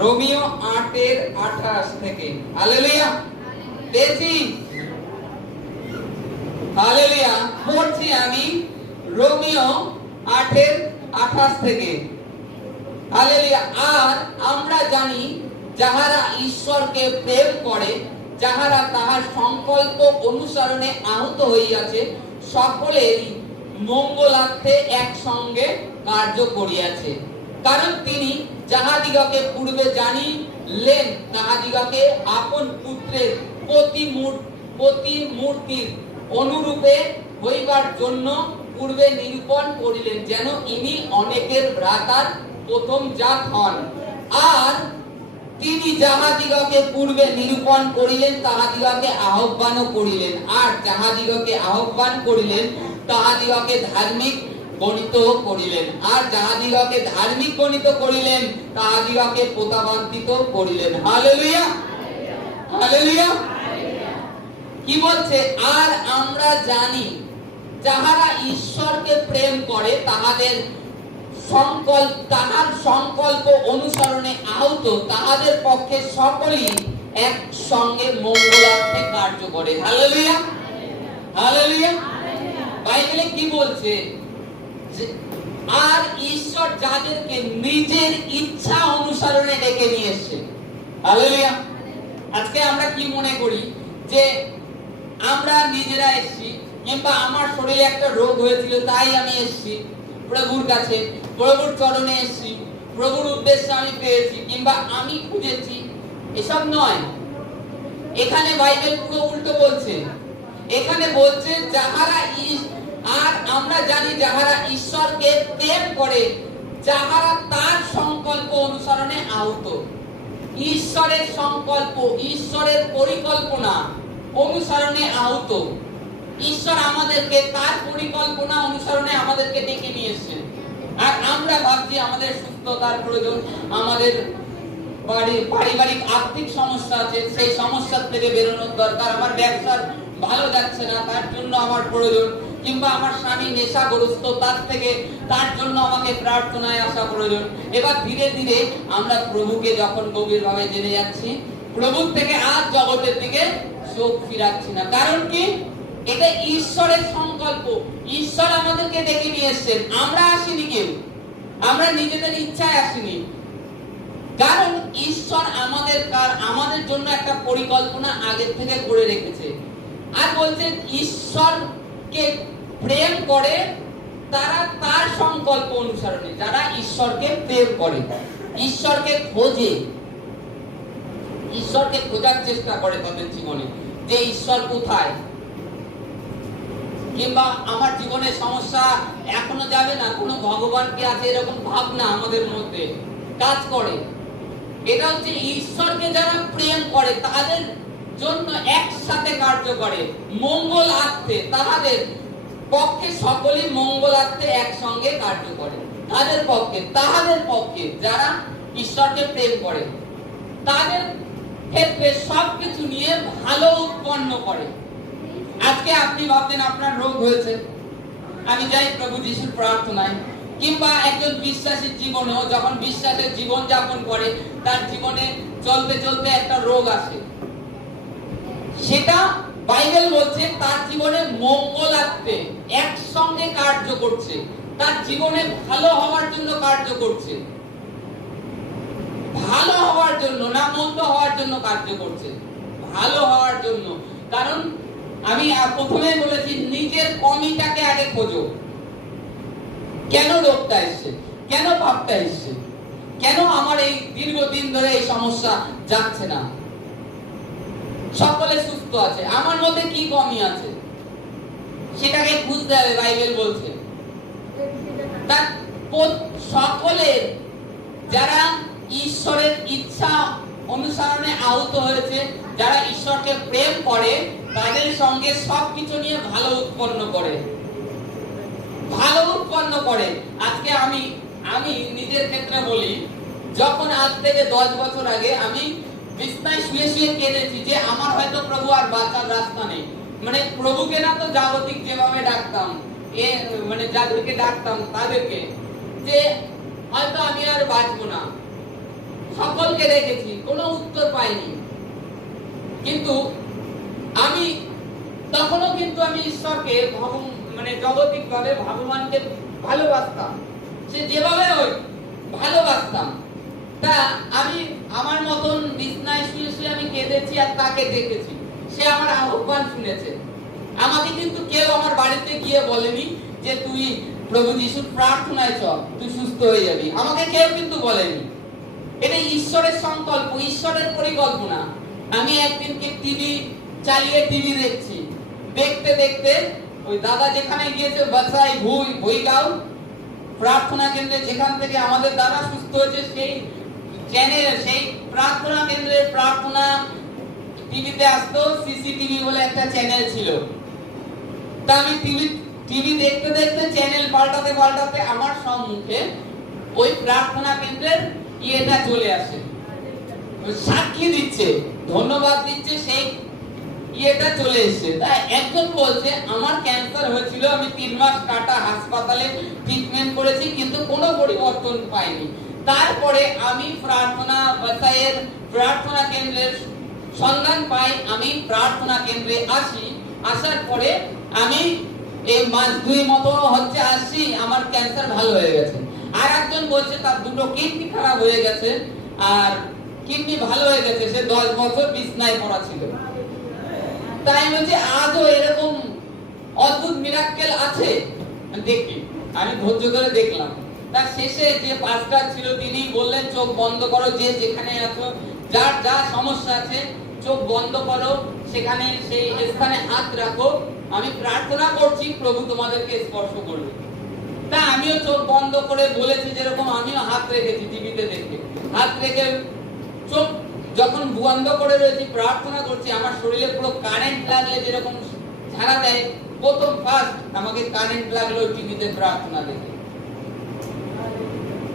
Romeo 8:28 থেকে। Hallelujah, পেয়েছি? Hallelujah, পড়ছি আমি রোমিও 8:28 থেকে। হালেলুয়া। আর আমরা জানি যাহারা ঈশ্বরকে প্রেম করে, যাহারা তাহার সংকল্প অনুসরণে আহত হইয়াছে, সকলেরই মঙ্গলার্থে একসঙ্গে কার্য করিয়াছে। কারণ তিনি যাহাদিগকে পূর্বে জানিলেন, তাহাদিগকে আপন পুত্রের প্রতিমূর্তির অনুরূপে হইবার জন্য পূর্বে নিরূপণ করিলেন, যেন ইনি অনেকের ভ্রাতার প্রথম জাত হন। আর তিনি যাহাদিগকে পূর্বে নিরূপণ করিলেন, তাহাদিগকে আহ্বানও করিলেন। আর যাহাদিগকে আহ্বান করিলেন, তাহাদিগকে ধার্মিক গণিত করিলেন। আর যাহাদিগকে ধার্মিক গণিত করিলেন, তাহাদিগকে প্রতাপান্বিত করিলেন। Hallelujah, hallelujah. কি বলছে? আর আমরা জানি যাহারা ঈশ্বরকে প্রেম করে, তাহার সংকল্প অনুসরণে আহত, তাহাদের পক্ষে সকলেই একসঙ্গে মঙ্গলার্থে কার্য করে। Hallelujah, hallelujah. বাইবেলে কি বলছে? আর ঈশ্বর যাদেরকে নিজের ইচ্ছা অনুসরণে ডেকে নিয়ে এসেছে। হালেলুয়া। আজকে আমরা কি মনে করি যে আমরা নিজেরা এসেছি, কিংবা আমার শরীরে একটা রোগ হয়েছিল তাই আমি এসেছি প্রভুর কাছে, প্রভুর চরণে এসেছি, প্রভুর উদ্দেশ্যে আমি পেয়েছি, কিংবা আমি খুঁজেছি, এসব নয়। এখানে বাইবেল পুরো উল্টো বলছে। এখানে বলছে যাহারা আর আমরা জানি যাহারা ঈশ্বরকে প্রেম করে, যাহারা তার সংকল্প অনুসরণে আহত। ঈশ্বরের সংকল্প, ঈশ্বরের পরিকল্পনা অনুসরণে আহত। ঈশ্বর আমাদেরকে তার পরিকল্পনা অনুসরণে আমাদেরকে ডেকে নিয়ে এসেছেন। আর আমরা ভাবছি আমাদের সুস্থতার প্রয়োজন, আমাদের পারিবারিক আর্থিক সমস্যা আছে, সেই সমস্যা থেকে বেরোনোর দরকার, আমার ব্যবসার ভালো যাচ্ছে না তার জন্য আমার প্রয়োজন, কিংবা আমার স্বামী নেশাগ্রস্ত তার জন্য আমাকে প্রার্থনায় আসা প্রয়োজন। এবার ধীরে ধীরে আমরা প্রভুকে যখন গভীরভাবে জেনে যাচ্ছি, প্রভুর থেকে আর জগতের দিকে চোখ ফিরাচ্ছি না। কারণ কি? এটা ঈশ্বরের সংকল্প। ঈশ্বর আমাদেরকে ডেকে নিয়ে এসেছেন, আমরা আসিনি কেউ, আমরা নিজেদের ইচ্ছায় আসিনি। কারণ ঈশ্বর আমাদের জন্য একটা পরিকল্পনা আগের থেকে করে রেখেছে। আর বলছে ঈশ্বরকে প্রেম করে তারা তার সংকল্প অনুসরণে, যারা ঈশ্বরকে প্রেম করে, ঈশ্বরকে খোঁজে, ঈশ্বরকে খোঁজার চেষ্টা করে তাদের জীবনে, যে ঈশ্বর কোথায়, কিংবা আমার জীবনের সমস্যা এখনো যাবে না, কোনো ভগবান কি আছে, এরকম ভাবনা আমাদের মধ্যে কাজ করে। এটা হচ্ছে ঈশ্বরকে যারা প্রেম করে তাদের জন্য একসাথে কার্য করে মঙ্গলার্থে, তাদের পক্ষে সকলেই মঙ্গলার্থে একসঙ্গে কার্য করে। তাদের পক্ষে যারা ঈশ্বরকে প্রেম করে, তাদের ক্ষেত্রে সবকিছু নিয়ে ভালো উৎপন্ন করে। আজকে আপনি ভাবতেন আপনার রোগ হয়েছে, আমি যাই প্রভু যিশুর প্রার্থনায়, কিংবা একজন বিশ্বাসীর জীবনেও যখন বিশ্বাসের জীবন যাপন করে, তার জীবনে চলতে চলতে একটা রোগ আসে, সেটা বাইবেল বলছে তার জীবনে মঙ্গলার্থে একসঙ্গে কার্য করছে, তার জীবনে ভালো হওয়ার জন্য কার্য করছে, ভালো হওয়ার জন্য না মন্দ হওয়ার জন্য কার্য করছে, ভালো হওয়ার জন্য। কারণ আমি প্রথমে বলেছি নিজের কমিটাকে আগে খোঁজো। কেন রোগটা এসছে, কেন পাপটা এসছে, কেন আমার এই দীর্ঘদিন ধরে এই সমস্যা যাচ্ছে না, সকলে সুস্থ আছে, আমার মধ্যে কি কমি আছে, সেটাকে খুঁজতে হবে। বাইবেল বলছে তার সকলের যারা ঈশ্বরের ইচ্ছা অনুসরণে আহত হয়েছে, যারা ঈশ্বরকে প্রেম করে, তাদের সঙ্গে সবকিছু নিয়ে ভালো উৎপন্ন করে। আজকে আমি নিজের ক্ষেত্রে বলি, যখন আজ থেকে 10 বছর আগে আমি বিছনায় শুয়ে শুয়ে কেঁদেছি যে আমার হয়তো প্রভু আর বাঁচার রাস্তা নেই। মানে প্রভুকে না তো জাগতিক যেভাবে ডাকতাম, মানে যাদেরকে ডাকতাম তাদেরকে, যে হয়তো আমি আর বাঁচবো না, সকলকে দেখেছি, কোনো উত্তর পাইনি। কিন্তু আমি তখনও কিন্তু আমি ঈশ্বরকে মানে জগতিকভাবে ভগবানকে ভালোবাসতাম, সে যেভাবে হোক ভালোবাসতাম। তা আমি আমার মতন বিছনায় শুয়ে শুয়ে আমি কেঁদেছি আর তাকে দেখেছি, সে আমার আহ্বান শুনেছে। আমাকে কিন্তু কেউ আমার বাড়িতে গিয়ে বলেনি যে তুই প্রভু যিশুর প্রার্থনায় চল, তুই সুস্থ হয়ে যাবি, আমাকে কেউ কিন্তু বলেনি। এটা ঈশ্বরের সংকল্প, ঈশ্বরের পরিকল্পনা। আমি একদিনকে টিভি চালিয়ে টিভি দেখছি, দেখতে দেখতে ওই দাদা যেখানে গিয়েছে বাসাই ভুইগাঁও প্রার্থনা কেন্দ্রে, যেখান থেকে আমাদের দাদা সুস্থ হয়েছে, সেই চ্যানেল, সেই প্রার্থনা কেন্দ্রের প্রার্থনা টিভিতে আসতো। সিসিটিভি বলে একটা চ্যানেল ছিল। তা আমি টিভি দেখতে দেখতে চ্যানেল পাল্টাতে পাল্টাতে আমার সম্মুখে ওই প্রার্থনা কেন্দ্রের ইয়েটা চলে আসে, সাক্ষী দিচ্ছে, ধন্যবাদ দিচ্ছে, সেই ইয়েটা চলে এসেছে। তাই একজন বলছে আমার ক্যান্সার হয়েছিল, আমি 3 মাস কাটা হাসপাতালে ট্রিটমেন্ট করেছি, কিন্তু কোনো পরিবর্তন পাইনি। তারপরে আমি প্রার্থনা বাসাইয়ের প্রার্থনা কেন্দ্রের সন্ধান পাই, আমি প্রার্থনা কেন্দ্রে আসি। আসার পরে আমি এই মাস 2 মতো হচ্ছে আসছি, আমার ক্যান্সার ভালো হয়ে গেছে। আর একজন বলছে তার 2টো কিডনি খারাপ হয়ে গেছে আর কিডনি ভালো হয়ে গেছে, সে 10 বছর বিছনায় পড়া ছিল। তাই বলছে আজও এরকম অদ্ভুত মিরাক্কেল আছে। দেখি, আমি ধৈর্য ধরে দেখলাম। তার শেষে যে পাস্টার ছিল তিনি বললেন চোখ বন্ধ করো, যে যেখানে আছো, যার যা সমস্যা আছে চোখ বন্ধ করো, সেখানে সেই স্থানে হাত রাখো, আমি প্রার্থনা করছি প্রভু তোমাদেরকে স্পর্শ করবে। তা আমিও চোখ বন্ধ করে বলেছি যেরকম, আমিও হাত রেখেছি টিভিতে দেখে, হাত রেখে চোখ যখন বন্ধ করে রয়েছি প্রার্থনা করছি, আমার শরীরে পুরো কারেন্ট লাগলে যেরকম ঝাড়া দেয়, প্রথম ফার্স্ট আমাকে কারেন্ট লাগলো টিভিতে প্রার্থনা দেখে।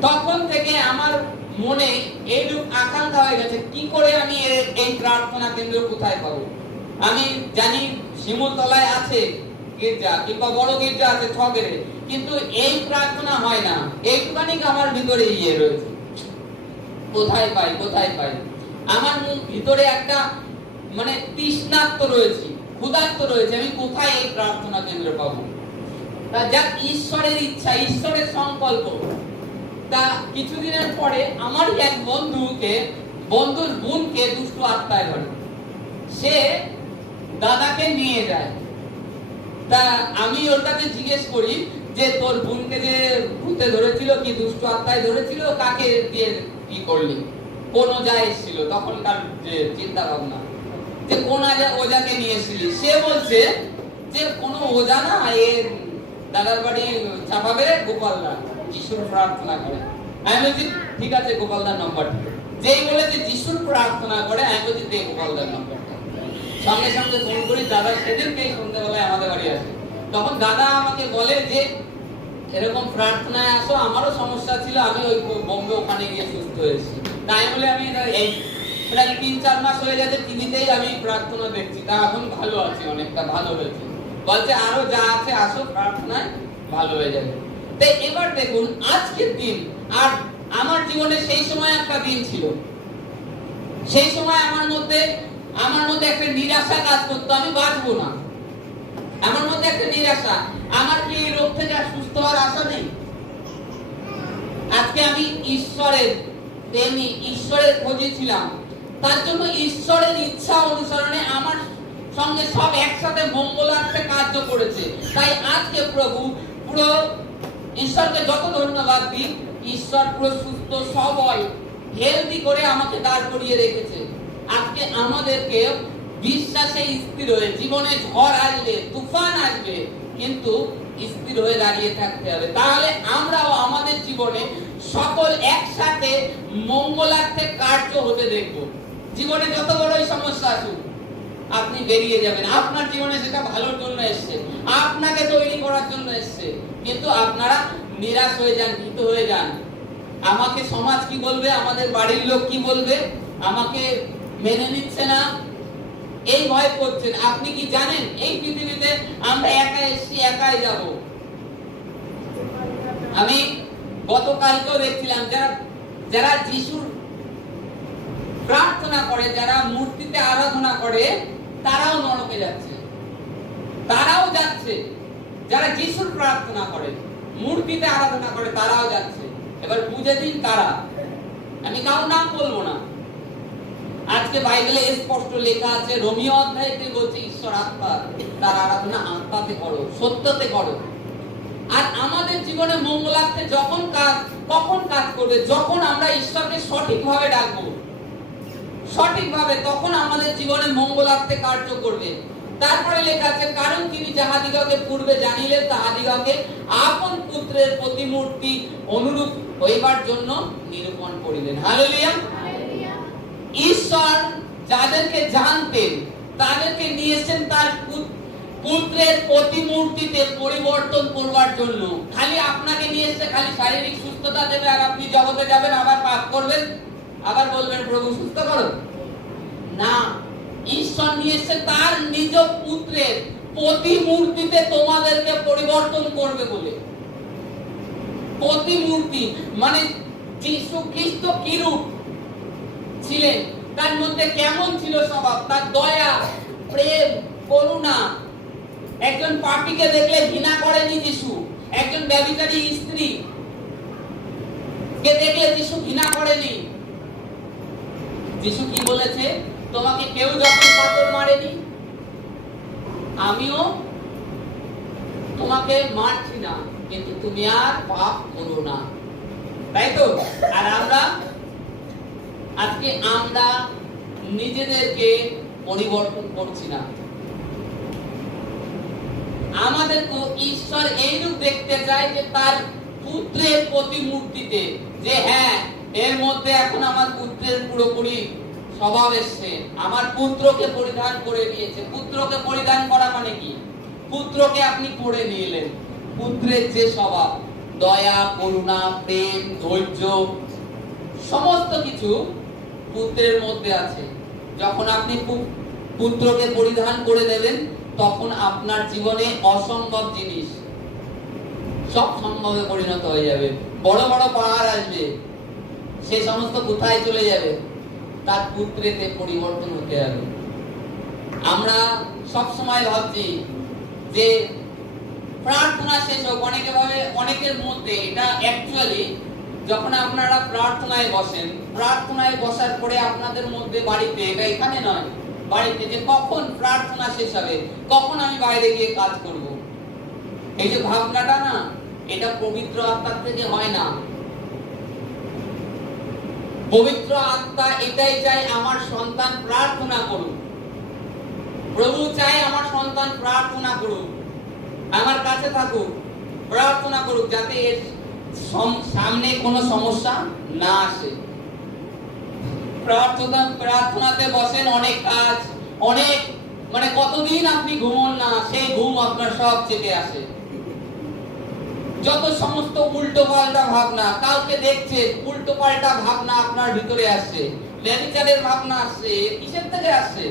তখন থেকে আমার মনে এইরূপ আকাঙ্ক্ষা হয়ে গেছে, কি করে আমি এই প্রার্থনা কেন্দ্র কোথায় পাবো। আমি জানি শিমুলতলায় আছে গির্জা, কিংবা বড় গির্জা আছে ছগেরে, কিন্তু এই প্রার্থনা হয় না। এইটুখানি আমার ভিতরে ইয়ে রয়েছে, কোথায় পাই কোথায় পাই। আমার ভিতরে একটা মানে তৃষ্ণার্ত রয়েছে, ক্ষুধার্ত রয়েছে, আমি কোথায় এই প্রার্থনা কেন্দ্র পাবো। তা যাক ঈশ্বরের ইচ্ছা, ঈশ্বরের সংকল্প। তা কিছুদিনের পরে আমার এক বন্ধুর বোনকে দুষ্ট আত্মায় ধরে, সে দাদাকে নিয়ে যায়। তা আমি ওর কাছে জিজ্ঞেস করি যে তোর বোনকে যে ভূতে ধরেছিল, কি দুষ্ট আত্মায় ধরেছিল, কাকে দিয়ে কি করলি, কোন ওজা এসেছিল, তখনকার যে চিন্তা ভাবনা, যে কোন ওজাকে নিয়ে এসেছিলি। সে বলছে যে কোন ওজা না, এর দাদার বাড়ি চাপাবে গোপালদা, যিশুর প্রার্থনা করে। আমি বলছি ঠিক আছে গোপালদার নম্বরটা। যেই বলেছে যিশুর প্রার্থনা করে, আমি বলছি দে গোপালদার নম্বরটা। সঙ্গে সঙ্গে ফোন করি, দাদা সেদিনকেই সন্ধ্যাবেলায় আমাদের বাড়ি আসে। তখন দাদা আমাকে বলে যে এরকম প্রার্থনায় আসো, আমারও সমস্যা ছিল, আমি ওই বোম্বে ওখানে গিয়ে সুস্থ হয়েছি। তাই বলে আমি এই প্রায় 3-4 মাস হয়ে গেছে টিভিতেই আমি প্রার্থনা দেখছি, তা এখন ভালো আছি, অনেকটা ভালো হয়েছে। বলছে আরো যা আছে আসো প্রার্থনায়, ভালো হয়ে যাবে। তাই এবার দেখুন আজকের দিন, আর আমার জীবনে সেই সময় একটা দিন ছিল, সেই সময় আমার মধ্যে একটা নিরাশা কাজ করতো, আমি বাঁচবো না। আমার মধ্যে একটা নিরাশা, আমার কি এই রোগ থেকে আর সুস্থ হওয়ার আশা নেই। আজকে আমি ঈশ্বরের প্রেমী, ঈশ্বরের খোঁজে ছিলাম, তার জন্য ঈশ্বরের ইচ্ছা অনুসরণে আমার সঙ্গে সব একসাথে মঙ্গলার্থে কার্য করেছে। তাই আজকে প্রভু পুরো ঈশ্বরকে যত ধন্যবাদ দিই, ঈশ্বর পুরো সুস্থ সবল হেলদি করে আমাকে দাঁড় করিয়ে রেখেছে। আজকে আমাদেরকে বিশ্বাসে স্থির হয়ে, জীবনে ঝড় আসবে, তুফান আসবে, কিন্তু স্থির হয়ে দাঁড়িয়ে থাকতে হবে। তাহলে আমরাও আমাদের জীবনে সকল একসাথে মঙ্গলার্থে কার্য হতে দেখব। জীবনে যত বড়ই সমস্যা আসুক, আপনি বেরিয়ে যাবেন। আপনার জীবনে সেটা ভালোর জন্য এসছে, আপনাকে তৈরি করার জন্য এসছে। কিন্তু আপনারা নিরাশ হয়ে যান, ভীত হয়ে যান, আমাকে সমাজ কি বলবে, আমাদের বাড়ির লোক কি বলবে, আমাকে মেনে নিচ্ছে না, এই ভয় করছেন। আপনি কি জানেন এই পৃথিবীতে আমরা একা এসেছি, একাই যাব। আমি গতকালকেও দেখছিলাম যারা যিশুর প্রার্থনা করে, যারা মূর্তিতে আরাধনা করে, তারাও নরকে যাচ্ছে, তারাও যাচ্ছে। যারা যিশুর প্রার্থনা করে, মূর্তিতে আরাধনা করে, তারাও যাচ্ছে। এবার বুঝে দিন কারা। আমি কারো নাম বলবো না। আজকে বাইবেলে স্পষ্ট লেখা আছে, রোমীয় অধ্যায়তে বলছে ঈশ্বর আত্মা, তার আরাধনা আত্মাতে করো, সত্যতে করো। আর আমাদের জীবনে মঙ্গলার্থে কখন কাজ করবে? যখন আমরা ঈশ্বরকে সঠিকভাবে ডাকবো, সঠিকভাবে, তখন আমাদের জীবনে মঙ্গলার্থে কার্য করবে। তারপরে লেখা আছে, কারণ তিনি যাহাদিগকে পূর্বে জানিলেন, তাহাদিগকে আপন পুত্রের প্রতিমূর্তি অনুরূপ হইবার জন্য নিরূপণ করিলেন। হালেলুয়া। ঈশ্বর যাদেরকে জানতেন, তাদেরকে নিয়েছেন তার পুত্রের প্রতিমূর্তিতে পরিবর্তন করবার জন্য। খালি আপনাকে নিয়ে এসে খালি শারীরিক সুস্থতা দেবে, আর আপনি জগতে যাবেন, আবার পাপ করবেন, আবার বলবেন প্রভু সুস্থ করো না। ঈশ্বর নিয়ে এসে তার নিজ পুত্রের প্রতিমূর্তিতে তোমাদেরকে পরিবর্তন করবে বলে। প্রতিমূর্তি মানে যীশু খ্রিস্ট কি রূপ ছিলেন, তার মধ্যে কেমন ছিল স্বভাব, তার দয়া, প্রেম, করুণা। একজন পাপীকে দেখলে ঘৃণা করেনি যিশু। একজন ব্যভিচারী স্ত্রী কে দেখলে যিশু ঘৃণা করেনি। যিশু কি বলেছে? তোমাকে কেউ যখন পাথর মারেনি, আমিও তোমাকে মারছি না, কিন্তু তুমি আর পাপ করো না। তাই তো? আর আজকে আমরা নিজেদেরকে পরিবর্তন করছি না। আমাদেরকে ঈশ্বর এইরূপ দেখতে চায় যে তার পুত্রের প্রতিমূর্তিতে, যে হ্যাঁ, এর মধ্যে এখন আমার পুত্রের পুরোপুরি স্বভাব এসছে, আমার পুত্রকে পরিধান করে নিয়েছে। পুত্রকে পরিধান করা মানে কি? পুত্রকে আপনি পড়ে নিলেন। পুত্রের যে স্বভাব, দয়া, করুণা, প্রেম, ধৈর্য, সমস্ত কিছু পুত্রের মধ্যে আছে। যখন আপনি পুত্রকে পরিধান করে দেবেন, তখন আপনার জীবনে অসম্ভব জিনিস সব সম্ভবে পরিণত হয়ে যাবে। বড় বড় পাহাড় আসবে, সে সমস্ত কোথায় চলে যাবে? তার পুত্রেতে পরিবর্তন হতে যাবে। আমরা সব সময় ভাবছি যে প্রার্থনা শেষ হোক, অনেকের মধ্যে এটা অ্যাকচুয়ালি, যখন আপনারা প্রার্থনায় বসেন, প্রার্থনায় বসার পরে আপনাদের মধ্যে বাড়িতে, এটা এখানে নয়, বাড়িতে, যে কখন প্রার্থনা শেষ হবে, কখন আমি বাইরে গিয়ে কাজ করব, এই যে ভাবনাটা না, এটা পবিত্র আত্মার থেকে হয় না। পবিত্র আত্মা এটাই চায় আমার সন্তান প্রার্থনা করুক। প্রভু চায় আমার সন্তান প্রার্থনা করুক, আমার কাছে থাকুক, প্রার্থনা করুক, যাতে এর সামনে কোনো সমস্যা না আসে। প্রার্থনাতে বসেন, অনেক কাজ, অনেক মানে কতদিন আপনি ঘুমন না, সেই ঘুম আপনার সব চেপে আসে। যত সমস্ত উল্টো পাল্টা ভাবনা, কাউকে দেখছেন, উল্টো পাল্টা ভাবনা আপনার ভিতরে আসছে, ব্যভিচারের ভাবনা আসছে। কিসের থেকে আসছে?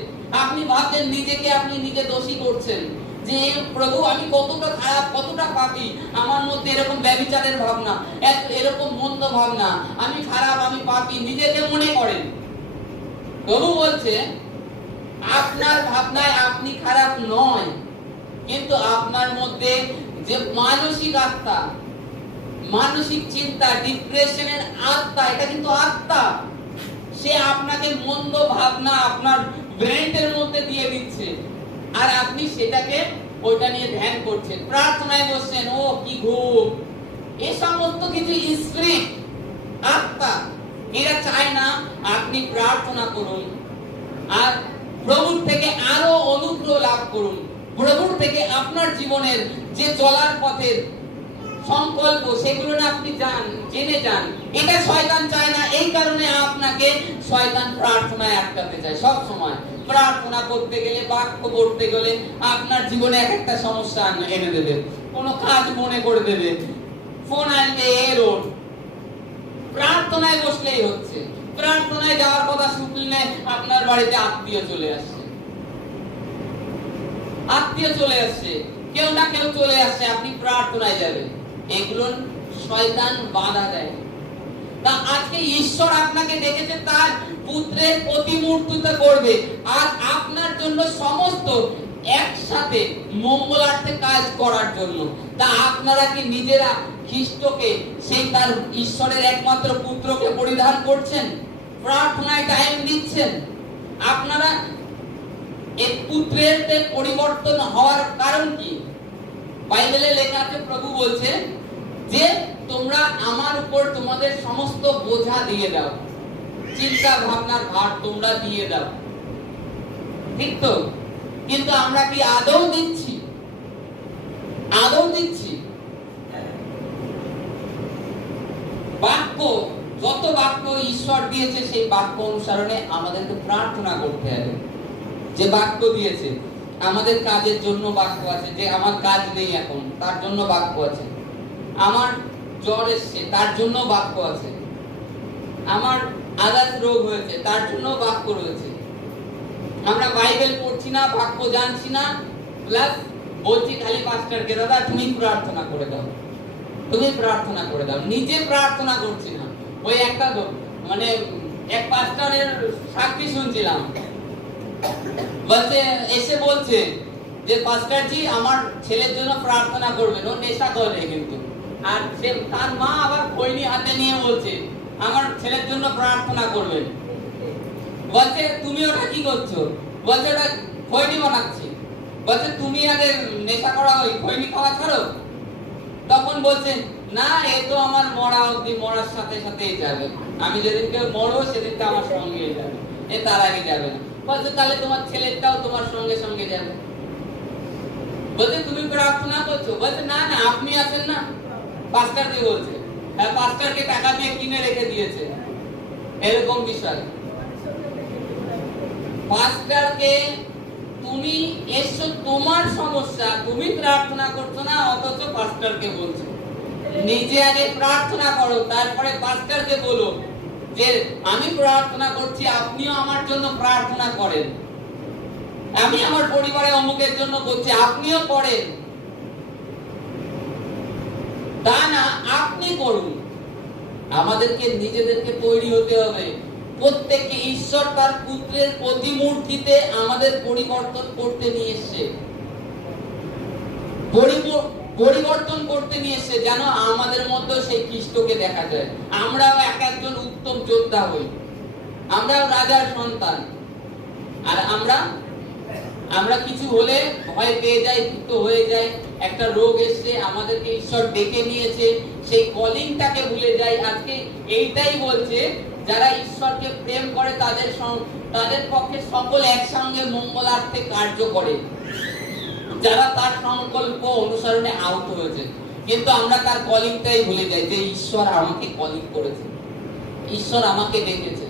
আপনি ভাবছেন নিজেকে আপনি নিজে দোষী করছেন, যে প্রভু আমি কতটা খারাপ, কতটা পাপী, আমার মধ্যে এরকম ব্যভিচারের ভাবনা, এরকম মন্দ ভাবনা, আমি খারাপ, আমি পাপী, নিজেকে মনে করেন। প্রভু বলছে আপনার ভাবনায় আপনি খারাপ নয়, কিন্তু আপনার মধ্যে যে মানসিক আত্মা, মানসিক চিন্তা, ডিপ্রেশনের আত্মা, এটা কিন্তু আত্মা, সে আপনাকে মন্দ ভাবনা আপনার ব্রেনের মধ্যে দিয়ে দিচ্ছে, আর আপনি সেটাকে ওইটা নিয়ে ধ্যান করছেন, প্রার্থনায় বসছেন, ও কি ঘুম। এই সমস্ত কিছু স্পিরিট, আত্মা, এরা চায় না আপনি প্রার্থনা করুন আর প্রভুর থেকে আরো অনুগ্রহ লাভ করুন। প্রভুর থেকে আপনার জীবনের যে চলার পথের সংকল্প, সেগুলো না আপনি জেনে যান। এটা শয়তান চায় না, এই কারণে আপনাকে শয়তান প্রার্থনায় আটকাতে চায়। সব সময় প্রার্থনা করতে গেলে, বাক্য পড়তে গেলে আপনার জীবনে এক একটা সমস্যা এনে দেবে, কোনো কাজ মনে করে দেবে, ফোন আনলে এরোর। প্রার্থনায় বসলেই হচ্ছে, প্রার্থনায় যাওয়ার কথা শুনলে আপনার বাড়িতে আত্মীয় চলে আসছে, কেউ না কেউ চলে আসছে, আপনি প্রার্থনায় যাবেন। এগুলো শয়তান বাধা দেয়। তা আজকে ঈশ্বর আপনাকে ডেকেছে তার পুত্রের প্রতিমূর্তিতে করবে, আর আপনার জন্য সমস্ত একসাথে মঙ্গলার্থে কাজ করার জন্য। তা আপনারা কি নিজেরা খ্রিস্টকে, সেই তার ঈশ্বরের একমাত্র পুত্রকে পরিধান করছেন, প্রার্থনায় টাইম দিচ্ছেন? আপনারা এই পুত্রের পরিবর্তন হওয়ার কারণ কি? বাইবেলে লেখা আছে, প্রভু বলছে যে তোমরা আমার উপর তোমাদের সমস্ত বোঝা দিয়ে দাও, চিন্তা ভাবনার ভার তোমরা দিয়ে দাও। ঠিক তো? কিন্তু আমরা কি আদৌ দিচ্ছি? আদৌ দিচ্ছি? বাক্য, যত বাক্য ঈশ্বর দিয়েছে সেই বাক্য অনুসরণে আমাদেরকে প্রার্থনা করতে হবে। যে বাক্য দিয়েছে, আমাদের কাজের জন্য বাক্য আছে, যে আমার কাজ নেই এখন তার জন্য বাক্য আছে, আমার জ্বর এসছে তার জন্য বাক্য আছে, আমার আদার্স রোগ হয়েছে তার জন্য বাক্য রয়েছে। আমরা বাইবেল পড়ছি না, বাক্য জানছি না, প্লাস বলছি খালি পাস্টারকে, দাদা তুমি প্রার্থনা করে দাও, তুমি প্রার্থনা করে দাও, নিজে প্রার্থনা করছি না। ওই একটা মানে এক পাস্টারের সাক্ষী শুনছিলাম, বলছে এসে বলছে যে পাস্টারজি আমার ছেলের জন্য প্রার্থনা করবেন, ও নেশা করে কিন্তু, আর সে তার মা আবার খৈনি হাতে নিয়ে বলছে আমার ছেলের জন্য প্রার্থনা করবেন। বলছে তুমি ওটা কি করছো? বলছে ওটা খৈনি বানাচ্ছি। বলছে তুমি আগে নেশা করা ওই খৈনি খাওয়া ছাড়ো। তখন বলছে না, এ তো আমার মরা অবধি, মরার সাথে সাথেই যাবে, আমি যেদিনকে মরবো সেদিনকে আমার সঙ্গে যাবে, এ তার আগে যাবে না। বলছে তাহলে তোমার ছেলেটাও তোমার সঙ্গে সঙ্গে যাবে। বলছে তুমি প্রার্থনা করছো? বলছে না না, আপনি আছেন না, পাস্টারকে বলছে, হ্যাঁ পাস্টারকে টাকা দিয়ে কিনে রেখে দিয়েছে, এরকম বিষয়। পাস্টারকে তুমি এসো, তোমার সমস্যা, তুমি প্রার্থনা করছো না, অথচ পাস্টারকে বলছো। নিজে আগে প্রার্থনা করো, তারপরে পাস্টারকে বলো যে আমি প্রার্থনা করছি, আপনিও আমার জন্য প্রার্থনা করেন, আমি আমার পরিবারে অমুকের জন্য করছি, আপনিও করেন। তা না আপনি করুন। আমাদেরকে নিজেদেরকে তৈরি হতে হবে। প্রত্যেককে ঈশ্বর তার পুত্রের প্রতিমূর্তিতে আমাদের পরিবর্তন করতে নিয়ে এসেছে, পরিবর্তন করতে নিয়ে এসেছে, যেন আমাদের মধ্যে সেই খ্রিস্টকে দেখা যায়। আমরাও এক একজন উত্তম যোদ্ধা হই, আমরাও রাজার সন্তান। আর আমরা কিছু হলে ভয় পেয়ে যাই, ভীত হয়ে যাই, একটা রোগ এসছে, আমাদেরকে ঈশ্বর ডেকে নিয়েছে, সেই কলিংটাকে ভুলে যাই। আজকে এইটাই বলছে, যারা ঈশ্বরকে প্রেম করে তাদের পক্ষে সকল একসঙ্গে মঙ্গলার্থে কার্য করে, যারা তার সংকল্প অনুসরণে আহত হয়েছে। কিন্তু আমরা তার কলিংটাই ভুলে যাই, যে ঈশ্বর আমাকে কলিং করেছে, ঈশ্বর আমাকে ডেকেছে।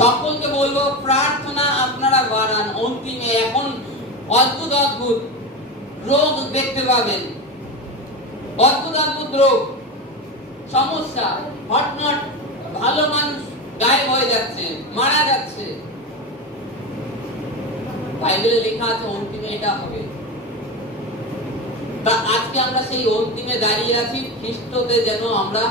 সকলকে বলবো প্রার্থনা আপনারা বাড়ান। অন্তিমে এখন অদ্ভুত অদ্ভুত রোগ দেখতে পাবেন, অদ্ভুত অদ্ভুত রোগ, সমস্যা, হটনট ভালো মানুষ গায়েব হয়ে যাচ্ছে, মারা যাচ্ছে। বাইবেলে লেখা আছে অন্তিমে এটা হবে। তা আজকে আমরা সেই অন্তিমে দাঁড়িয়ে আছি, খ্রিস্টতে যেন আমরা,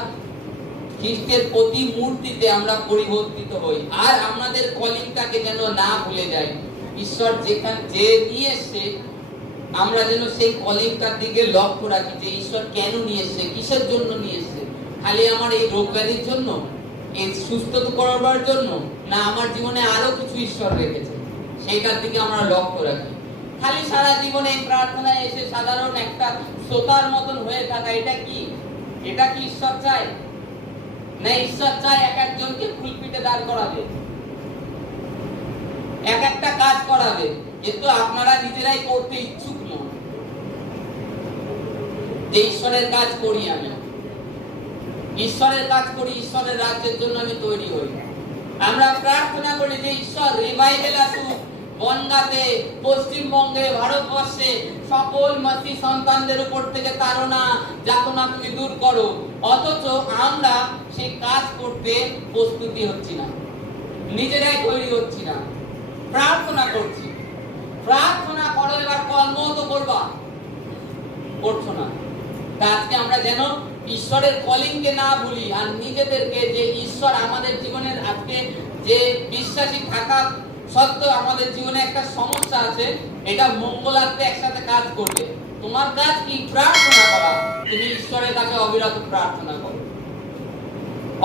খ্রিস্টের প্রতিমূর্তিতে আমরা পরিবর্তিত হই, আর আমাদের কলিংটাকে যেন না ভুলে যাই। ঈশ্বর যেখানে যে নিয়ে এসছে, আমরা যেন সেই কলিংটার দিকে লক্ষ্য রাখি, যে ঈশ্বর কেন নিয়ে এসছে, কিসের জন্য নিয়ে এসছে। খালি আমার এই রোগ ব্যাধির জন্য, এই সুস্থ করবার জন্য, না আমার জীবনে আরো কিছু ঈশ্বর রেখেছে, সেইটার দিকে আমরা লক্ষ্য রাখি। খালি সারা জীবনে এই প্রার্থনায় এসে সাধারণ একটা শ্রোতার মতন হয়ে থাকা, এটা কি ঈশ্বর চায়? না, ঈশ্বর চায় এক একজনকে ফুলপিটে দাঁড় করাবে, এক একটা কাজ করাবে, কিন্তু আপনারা নিজেরাই করতে ইচ্ছুক নন। যে ঈশ্বরের কাজ করি, আমি ঈশ্বরের কাজ করি, ঈশ্বরের রাজ্যের জন্য আমি তৈরি হই। আমরা প্রার্থনা করি যে ঈশ্বর রিভাইভেল আসুক বনগাঁতে, পশ্চিমবঙ্গে, ভারতবর্ষে সকল মাসি সন্তানদের উপর থেকে তাড়না যাতনা তুমি দূর করো। অথচ আমরা সেই কাজ করতে প্রস্তুতি হচ্ছি না, নিজেরাই তৈরি হচ্ছি না। প্রার্থনা করছি, প্রার্থনা করো, এবার কর্ম তো করবা, করছো না। তা আজকে আমরা যেন ঈশ্বরের কলিংকে না ভুলি, আর নিজেদেরকে যে ঈশ্বর আমাদের জীবনের আজকে যে বিশ্বাসী থাকা সত্ত্বেও আমাদের জীবনে একটা সমস্যা আছে, এটা মঙ্গলার্থে একসাথে কাজ করবে। তোমার কাজ কি? প্রার্থনা করা। তুমি ঈশ্বরের কাছে অবিরত প্রার্থনা করো,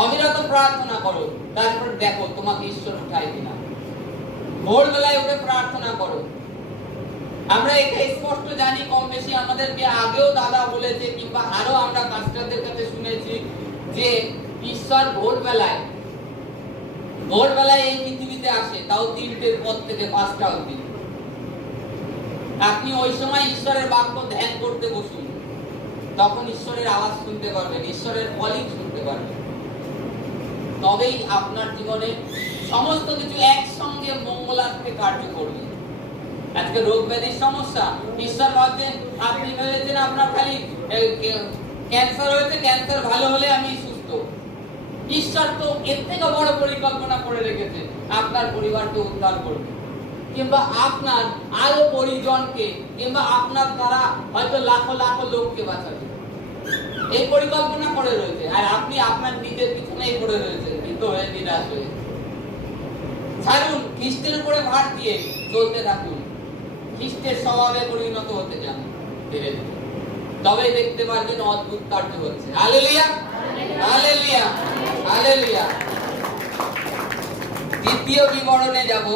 অবিরত প্রার্থনা করো, তারপর দেখো তোমাকে ঈশ্বর উঠায় কিনা। ভোরবেলায় উঠে প্রার্থনা করো। আমরা এটা স্পষ্ট জানি, কম বেশি আমাদেরকে আগেও দাদা বলেছে, কিংবা আরো আমরা পাস্টারদের কাছে শুনেছি যে ঈশ্বর ভোরবেলায় এই পৃথিবীতে আসে, তাও 3টের পর থেকে 5টা অবধি। আপনি ওই সময় ঈশ্বরের বাক্য ধ্যান করতে বসুন, তখন ঈশ্বরের আওয়াজ শুনতে পারবেন, ঈশ্বরের কলিং শুনতে পারবেন। তবেই আপনার জীবনে সমস্ত কিছু একসঙ্গে মঙ্গলার্থে কার্য করবে। আজকে রোগ ব্যাধির সমস্যা, ঈশ্বর ভাবছেন, আপনি ভেবেছেন আপনার খালি ক্যান্সার হয়েছে, ক্যান্সার ভালো হলে আমি সুস্থ। ঈশ্বর তো এর থেকে বড় পরিকল্পনা করে রেখেছে, আপনার পরিবারকে উদ্ধার করবে, কিংবা আপনার আরো পরিজনকে, কিংবা আপনার দ্বারা হয়তো লাখো লাখো লোককে বাঁচাবে। এই পরিকল্পনা করে রয়েছে, আর আপনি আপনার নিজের পিছনেই পড়ে রয়েছেন, কিন্তু হয়ে নিরাশ হয়ে। ছাড়ুন, খ্রিস্টের উপরে ভার দিয়ে চলতে থাকুন, খ্রিস্টের স্বভাবে পরিণত হতে যান ধীরে ধীরে, তবে দেখতে পারবেন অদ্ভুত কার্য হচ্ছে। Hallelujah, hallelujah, hallelujah. দ্বিতীয় বিবরণে যাব।